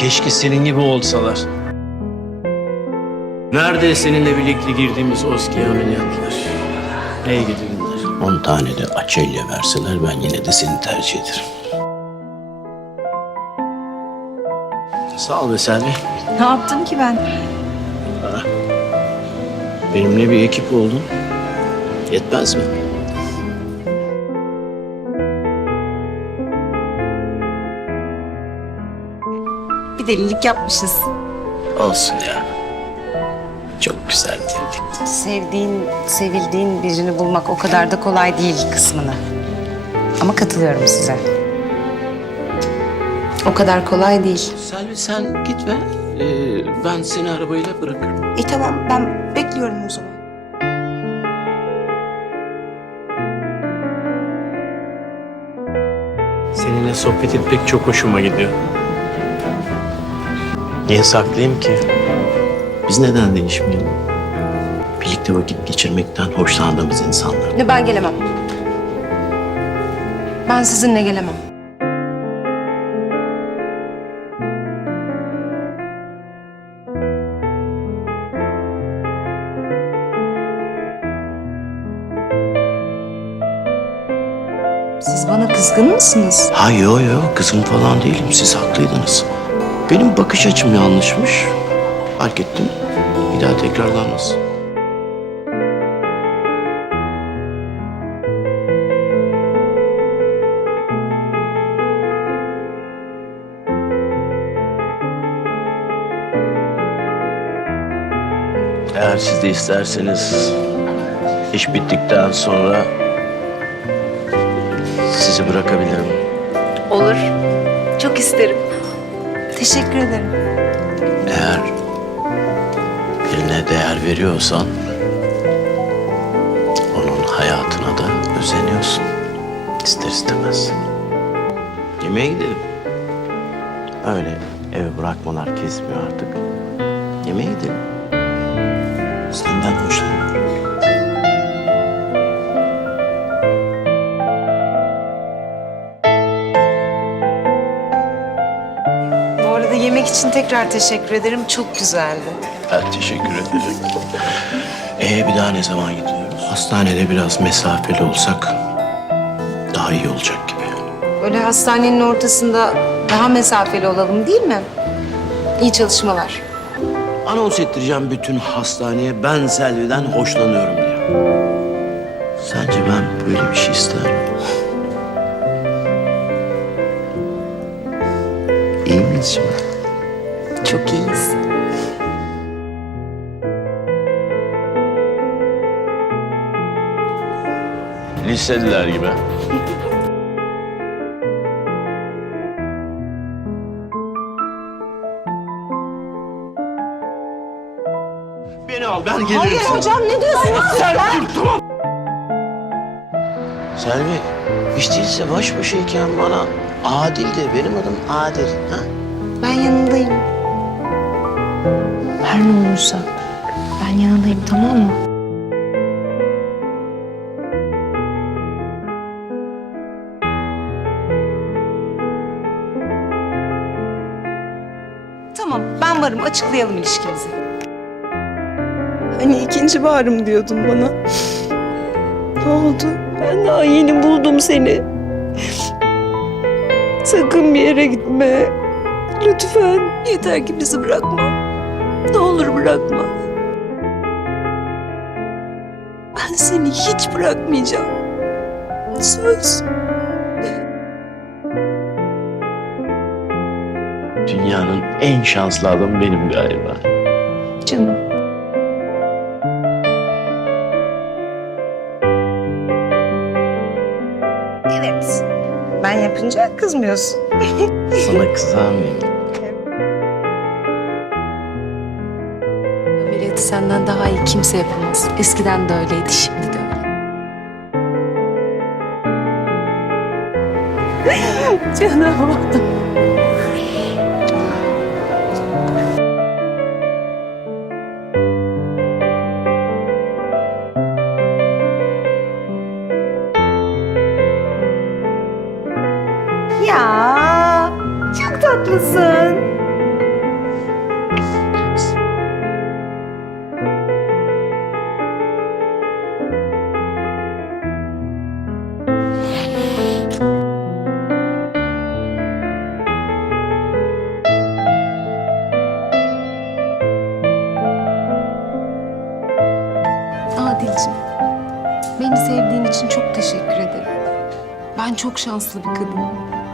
Keşke senin gibi olsalar. Nerede seninle birlikte girdiğimiz Oski ameliyatlar? Ey gidi günler. On tane de açelya verseler ben yine de seni tercih ederim. Sağ ol be Selvi. Ne yaptım ki ben? Benimle bir ekip oldun. Yetmez mi? Delilik yapmışız. Olsun ya. Çok güzel dedik. Sevdiğin, sevildiğin birini bulmak o kadar da kolay değil kısmını. Ama katılıyorum size. O kadar kolay değil. Selvi sen git ve e, ben seni arabayla bırakırım. İyi tamam ben bekliyorum o zaman. Seninle sohbet etmek çok hoşuma gidiyor. Niye saklayayım ki? Biz neden değişmeyelim? Birlikte vakit geçirmekten hoşlandığımız insanlar. Ne ben gelemem. Ben sizinle gelemem. Siz bana kızgın mısınız? Ha yo yo kızım falan değilim siz haklıydınız. Benim bakış açım yanlışmış. Fark ettim. Bir daha tekrarlanmaz. Eğer siz de isterseniz iş bittikten sonra sizi bırakabilirim. Olur. Çok isterim. Teşekkür ederim. Eğer birine değer veriyorsan onun hayatına da özeniyorsun. İster istemez. Yemeğe gidelim. Öyle eve bırakmalar kesmiyor artık. Yemeğe gidelim. Senden arada yemek için tekrar teşekkür ederim. Çok güzeldi. Ben teşekkür ederim. Ee bir daha ne zaman gidiyoruz? Hastanede biraz mesafeli olsak daha iyi olacak gibi. Böyle hastanenin ortasında daha mesafeli olalım değil mi? İyi çalışmalar. Anons ettireceğim bütün hastaneye ben Selvi'den hoşlanıyorum diye. Sence ben böyle bir şey ister miyim? Miyiz şimdi? Çok iyiyiz. Liseliler gibi. Beni al ben gelirim. Hayır hocam ne diyorsunuz? Selvi, hiç değilse baş başayken bana Adil de benim adım Adil. Ha? Ben yanındayım. Her ne olursa ben yanındayım tamam mı? Tamam ben varım açıklayalım ilişkimizi. Hani ikinci varım diyordun bana. Ne oldu? Ben daha yeni buldum seni. Sakın bir yere gitme. Lütfen. Yeter ki bizi bırakma. Ne olur bırakma. Ben seni hiç bırakmayacağım. Söz. Dünyanın en şanslı adamı benim galiba. Canım. Evet. Ben yapınca kızmıyorsun. Sana kızar mıyım? Senden daha iyi kimse yapamaz. Eskiden de öyleydi, şimdi de öyle. Canım. Ya çok tatlısın. İçin çok teşekkür ederim. Ben çok şanslı bir kadınım.